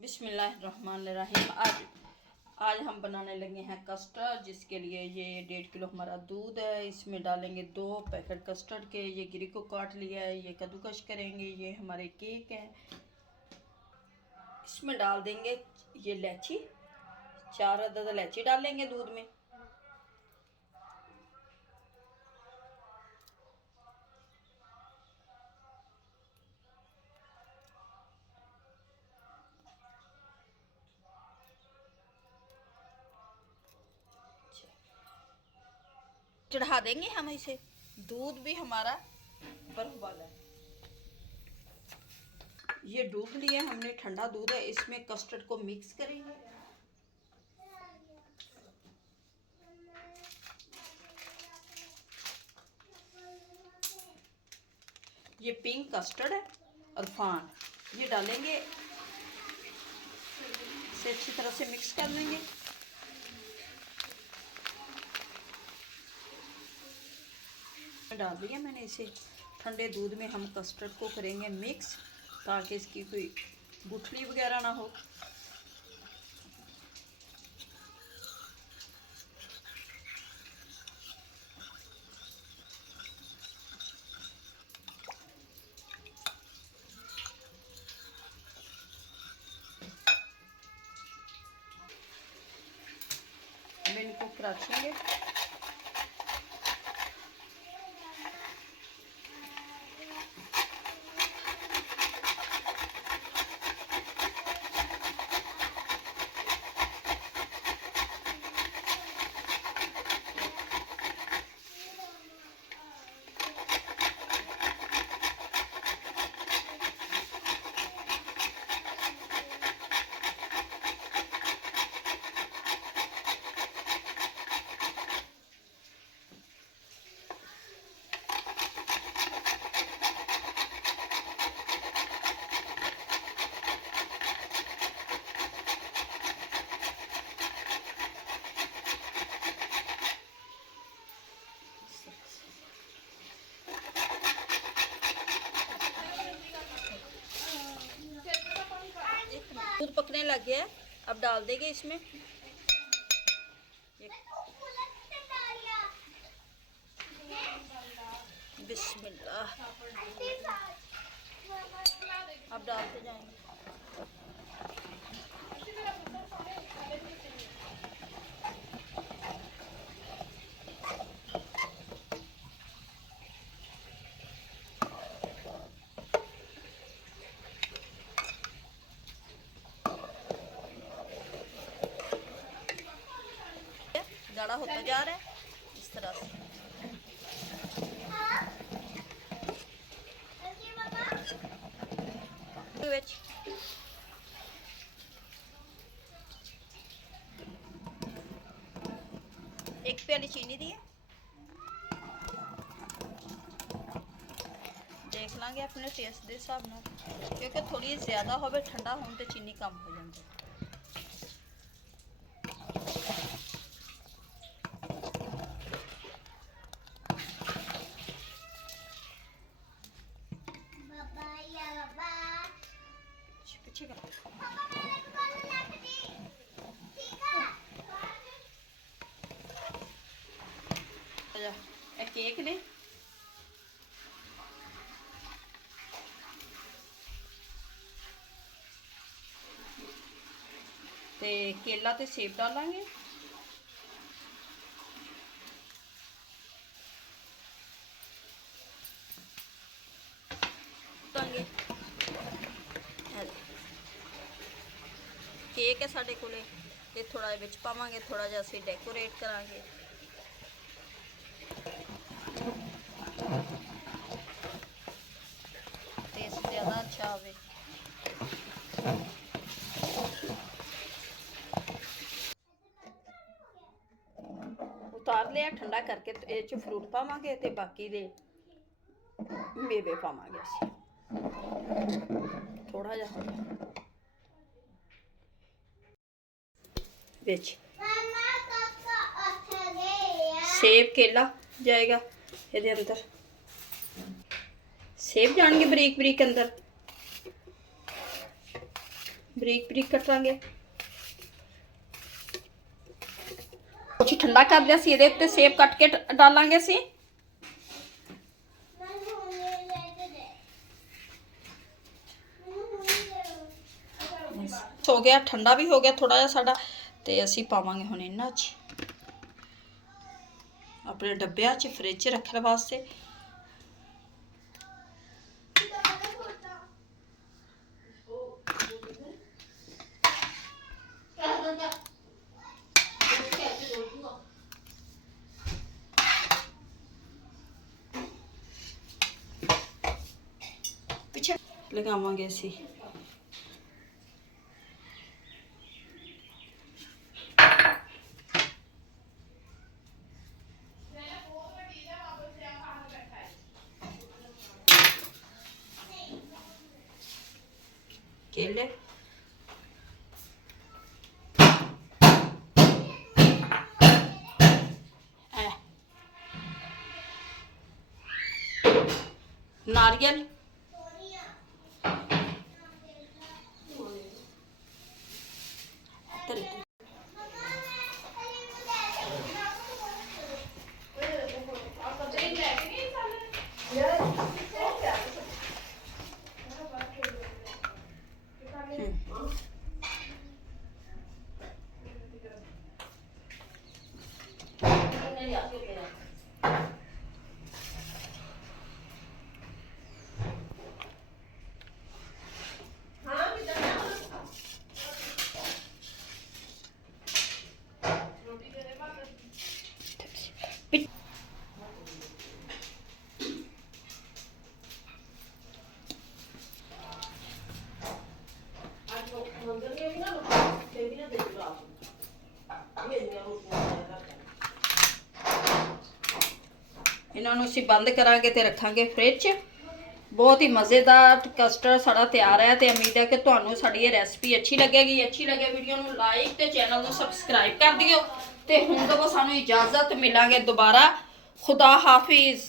बिस्मिल्लाहिर्रहमानिर्रहीम। आज हम बनाने लगे हैं कस्टर्ड, जिसके लिए ये 1.5 किलो हमारा दूध है। इसमें डालेंगे 2 पैकेट कस्टर्ड के। ये गिरी को काट लिया है, ये कद्दूकश करेंगे। ये हमारे केक है। इसमें डाल देंगे ये इलायची, 4 अदद इलायची डालेंगे दूध में। चढ़ा देंगे हम इसे। दूध भी हमारा बर्फ वाला है। ये दूध लिया हमने, ठंडा दूध है। इसमें कस्टर्ड को मिक्स करेंगे। ये पिंक कस्टर्ड है अरफान, ये डालेंगे। इसे अच्छी तरह से मिक्स कर लेंगे। डाल दिया मैंने इसे। ठंडे दूध में हम कस्टर्ड को करेंगे मिक्स, ताकि इसकी कोई गुठली वगैरह ना हो। हम इनको कराचेंगे। दूध पकने लग गया है, अब डाल देंगे इसमें। बिस्मिल्लाह। अब डालते जाएंगे। गाढ़ा होता जा रहा है इस तरह से। एक प्याली चीनी दी है। देख लांगे अपने टेस्ट के हिसाब ना, क्योंकि थोड़ी ज्यादा हो ठंडा हो तो चीनी कम हो जाती है। पीछे कर केक ने ते केला ते सेब डालेंगे। केक है साढ़े कोले, ये थोड़ा विच पावांगे, थोड़ा जिहा असीं डेकोरेट करांगे। टेस्ट ज़्यादा अच्छा आवे। उतार लिया ठंडा करके, तो ये च फ्रूट पावांगे ते बाकी दे मेवे पावांगे असीं थोड़ा जिहा विच। सेब केला जाएगा ये अंदर, सेब जाएंगे बरीक बरीक अंदर। ਬਰੀਕ ਬਰੀਕ ਕੱਟਾਂਗੇ। ਕੁਝ ਠੰਡਾ ਕਰ ਲਿਆ ਸੀ, ਇਹਦੇ ਉੱਤੇ ਸੇਬ ਕੱਟ ਕੇ ਡਾਲਾਂਗੇ ਅਸੀਂ। ਹੋ ਗਿਆ ਠੰਡਾ ਵੀ ਹੋ ਗਿਆ ਥੋੜਾ ਜਿਹਾ ਸਾਡਾ, ਤੇ ਅਸੀਂ ਪਾਵਾਂਗੇ ਹੁਣ ਇਹਨਾਂ 'ਚ ਆਪਣੇ ਡੱਬਿਆਂ 'ਚ ਫ੍ਰਿਜ 'ਚ ਰੱਖਣ ਵਾਸਤੇ। ਪਿੱਛੇ ਲਗਾਵਾਂਗੇ ਅਸੀਂ केले। नारियल, ਇਹਨਾਂ ਨੂੰ ਅਸੀਂ ਬੰਦ ਕਰਾਂਗੇ ਤੇ ਰੱਖਾਂਗੇ ਫ੍ਰਿਜ 'ਚ। ਬਹੁਤ ਹੀ ਮਜ਼ੇਦਾਰ ਕਸਟਰਡ ਸਾਡਾ ਤਿਆਰ ਹੈ ਤੇ ਉਮੀਦ ਹੈ ਕਿ ਤੁਹਾਨੂੰ ਸਾਡੀ ਇਹ ਰੈਸਪੀ ਅੱਛੀ ਲੱਗੇਗੀ। ਅੱਛੀ ਲੱਗੇ ਵੀਡੀਓ ਨੂੰ ਲਾਈਕ ਤੇ ਚੈਨਲ ਨੂੰ ਸਬਸਕ੍ਰਾਈਬ ਕਰ ਦਿਓ। ਤੇ ਹੁਣ ਤੋਂ ਸਾਨੂੰ ਇਜਾਜ਼ਤ, ਮਿਲਾਂਗੇ ਦੁਬਾਰਾ। ਖੁਦਾ ਹਾਫਿਜ਼।